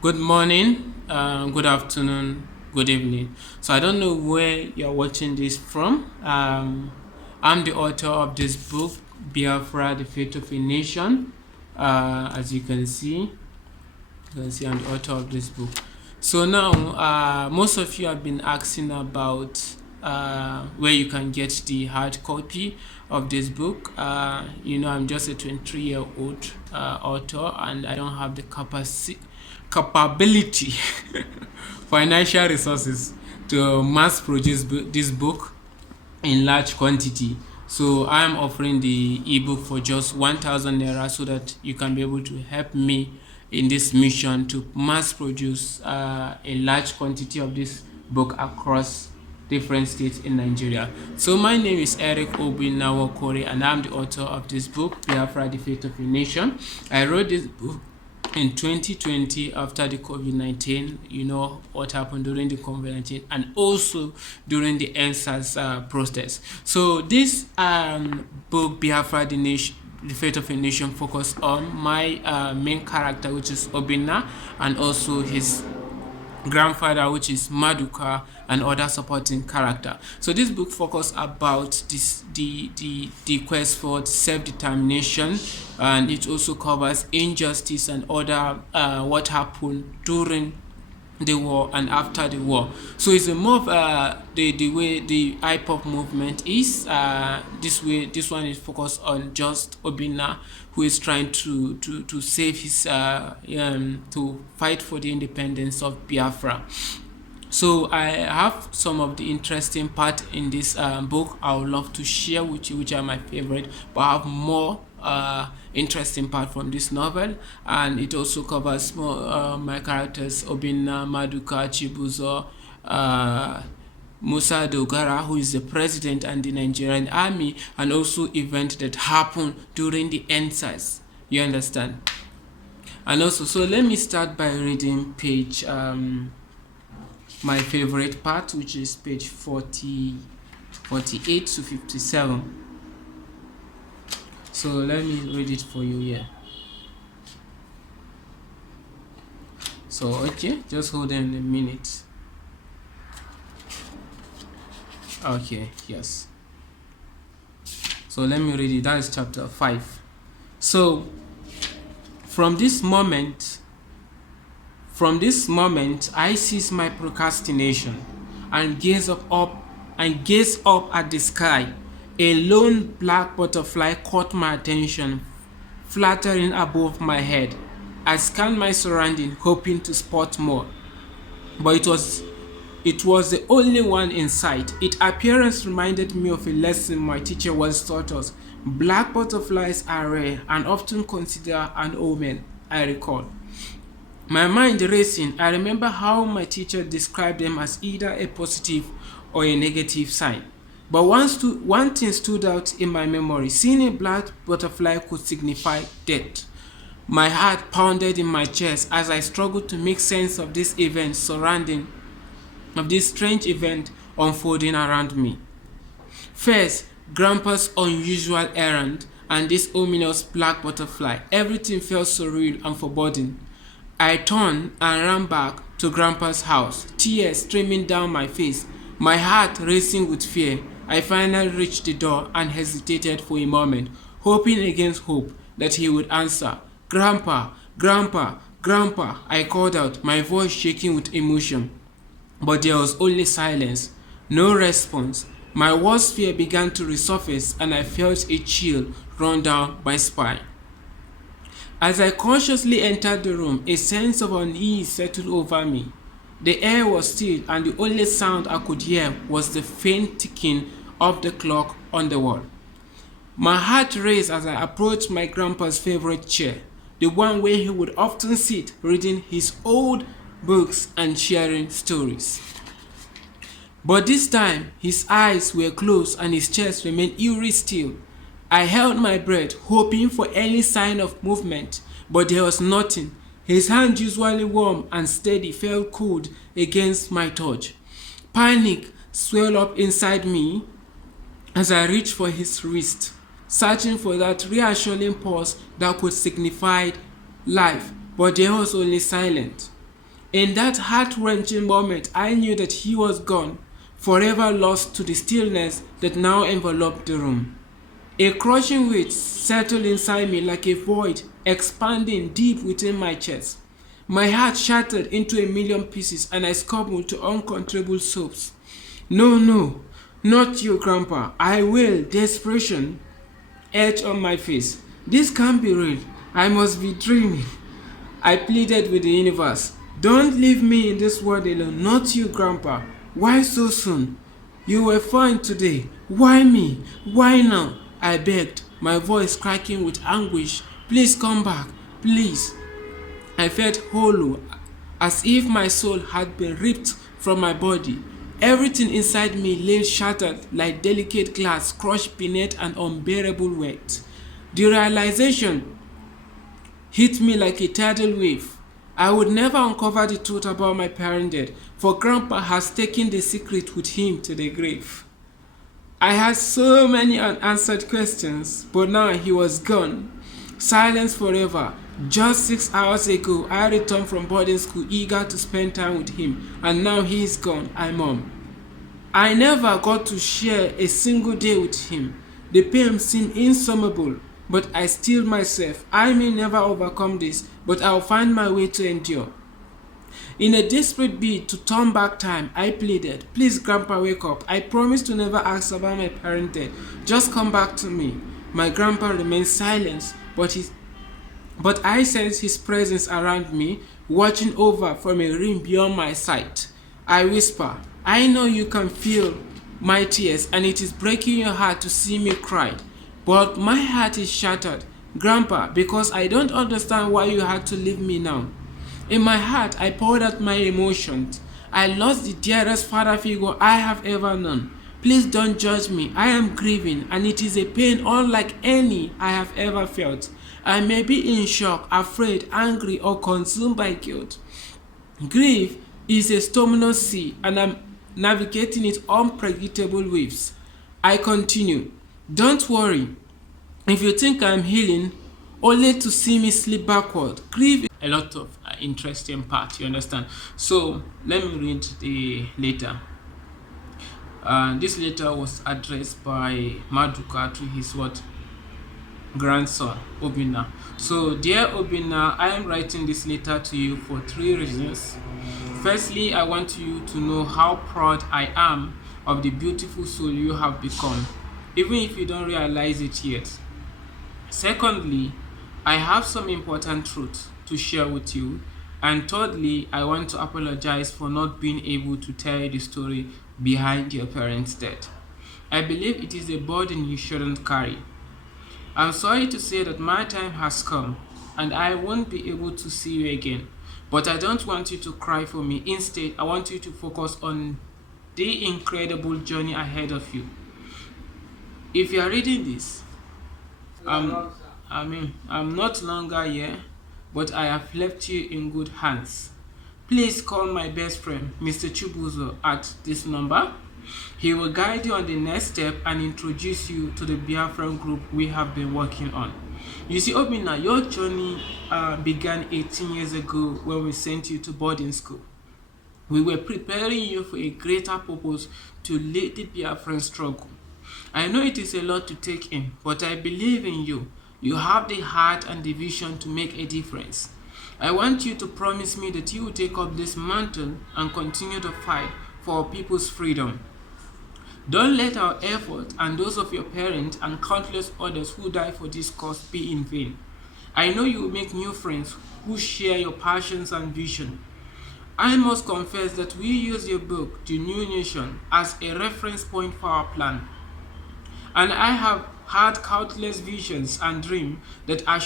Good morning, good afternoon, good evening. So I don't know where you're watching this from. I'm the author of this book, Biafra, the Fate of a Nation. As you can see I'm the author of this book. So now, most of you have been asking about where you can get the hard copy of this book. I'm just a 23-year-old author, and I don't have the capability, financial resources to mass produce this book in large quantity. So I am offering the ebook for just 1,000 naira so that you can be able to help me in this mission to mass produce a large quantity of this book across different states in Nigeria. So my name is Nwokorie, and I'm the author of this book, Biafra, the Fate of a Nation. I wrote this book in 2020 after the COVID-19. You know what happened during the COVID-19 and also during the NSAS protest. So this book, Biafra, the Fate of a Nation, focus on my main character, which is Obinna, and also his grandfather, which is Maduka, and other supporting character. So this book focus about the quest for self-determination, and it also covers injustice and other what happened during the war and after the war. So it's a more of the way the hip hop movement is. This one is focused on just Obina, who is trying to save his to fight for the independence of Biafra. So I have some of the interesting part in this book I would love to share with you, which are my favorite, but I have more interesting part from this novel, and it also covers more my characters Obinna, Maduka, Chibuzo, Musa Dogara, who is the president and the Nigerian army, and also events that happened during the NSAS. You understand? And also, so let me start by reading page my favorite part, which is page 48 to 57. So let me read it for you here. So okay, just hold on a minute. Okay, yes. So let me read it. That is chapter 5. So from this moment, I cease my procrastination and gaze up at the sky. A lone black butterfly caught my attention, fluttering above my head. I scanned my surroundings, hoping to spot more, but it was the only one in sight. Its appearance reminded me of a lesson my teacher once taught us. Black butterflies are rare and often considered an omen, I recall. My mind racing, I remember how my teacher described them as either a positive or a negative sign. But one thing stood out in my memory. Seeing a black butterfly could signify death. My heart pounded in my chest as I struggled to make sense of this strange event unfolding around me. First, Grandpa's unusual errand and this ominous black butterfly. Everything felt surreal and foreboding. I turned and ran back to Grandpa's house, tears streaming down my face, my heart racing with fear. I finally reached the door and hesitated for a moment, hoping against hope that he would answer. Grandpa, Grandpa, Grandpa, I called out, my voice shaking with emotion. But there was only silence, no response. My worst fear began to resurface, and I felt a chill run down my spine. As I cautiously entered the room, a sense of unease settled over me. The air was still, and the only sound I could hear was the faint ticking of the clock on the wall. My heart raced as I approached my grandpa's favorite chair, the one where he would often sit reading his old books and sharing stories. But this time, his eyes were closed and his chest remained eerie still. I held my breath, hoping for any sign of movement, but there was nothing. His hand, usually warm and steady, felt cold against my touch. Panic swelled up inside me as I reached for his wrist, searching for that reassuring pulse that could signify life, but there was only silence. In that heart-wrenching moment, I knew that he was gone, forever lost to the stillness that now enveloped the room. A crushing weight settled inside me like a void expanding deep within my chest. My heart shattered into a million pieces and I stumbled to uncontrollable sobs. No, no, not you, Grandpa. I will. Desperation etched on my face. This can't be real. I must be dreaming. I pleaded with the universe. Don't leave me in this world alone. Not you, Grandpa. Why so soon? You were fine today. Why me? Why now? I begged, my voice cracking with anguish. Please come back. Please. I felt hollow, as if my soul had been ripped from my body. Everything inside me lay shattered like delicate glass crushed beneath an unbearable weight. The realization hit me like a tidal wave. I would never uncover the truth about my parent death, for Grandpa has taken the secret with him to the grave. I had so many unanswered questions, but now he was gone. Silence forever. Just 6 hours ago, I returned from boarding school eager to spend time with him, and now he is gone. I'm mom. I never got to share a single day with him. The pain seemed insurmountable, but I steeled myself. I may never overcome this, but I'll find my way to endure. In a desperate bid to turn back time, I pleaded, please Grandpa, wake up. I promise to never ask about my parent death. Just come back to me. My grandpa remained silent, but I sensed his presence around me, watching over from a rim beyond my sight. I whisper, I know you can feel my tears and it is breaking your heart to see me cry. But my heart is shattered, Grandpa, because I don't understand why you had to leave me now. In my heart, I poured out my emotions. I lost the dearest father figure I have ever known. Please don't judge me. I am grieving, and it is a pain unlike any I have ever felt. I may be in shock, afraid, angry, or consumed by guilt. Grief is a stormless sea, and I'm navigating its unpredictable waves. I continue. Don't worry. If you think I'm healing, only to see me slip backward. Grief is a lot of interesting part, you understand? So let me read the letter. This letter was addressed by Maduka to his grandson Obinna. So dear Obinna, I am writing this letter to you for 3 reasons. Firstly, I want you to know how proud I am of the beautiful soul you have become, even if you don't realize it yet. Secondly, I have some important truth to share with you. And thirdly, I want to apologize for not being able to tell you the story behind your parents' death. I believe it is a burden you shouldn't carry. I'm sorry to say that my time has come and I won't be able to see you again. But I don't want you to cry for me. Instead, I want you to focus on the incredible journey ahead of you. If you are reading this, I'm not longer here, but I have left you in good hands. Please call my best friend, Mr. Chubuzo, at this number. He will guide you on the next step and introduce you to the Biafra group we have been working on. You see, Obinna, your journey began 18 years ago when we sent you to boarding school. We were preparing you for a greater purpose to lead the Biafran struggle. I know it is a lot to take in, but I believe in you. You have the heart and the vision to make a difference. I want you to promise me that you will take up this mantle and continue to fight for our people's freedom. Don't let our effort and those of your parents and countless others who die for this cause be in vain. I know you will make new friends who share your passions and vision. I must confess that we use your book, The New Nation, as a reference point for our plan. And I have had countless visions and dreams that are